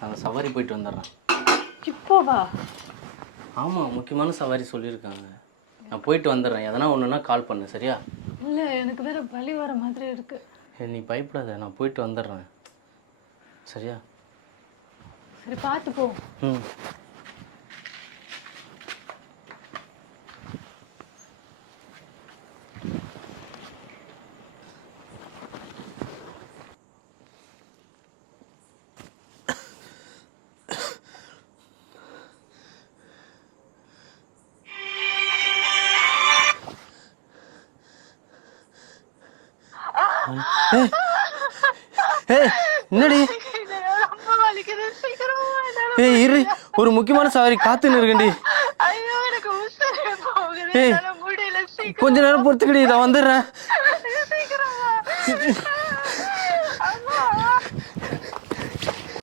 நான் சவாரி போயிட்டு வந்துடுறேன். இப்போவா? ஆமாம், முக்கியமான சவாரி சொல்லியிருக்காங்க. நான் போயிட்டு வந்துடுறேன். எதனா ஒன்றுனா கால் பண்ணு, சரியா? இல்லை, எனக்கு வேற வலி வர மாதிரி இருக்கு. நீ பயப்படாத, நான் போயிட்டு வந்துடுறேன், சரியா? சரி, பார்த்து போ. ம். என்னடி? ஏய் இரு, ஒரு முக்கியமான சவாரி காத்துன்னு இருக்கண்டி. கொஞ்ச நேரம் பொறுத்துக்கடி, நான் வந்துடுறேன்.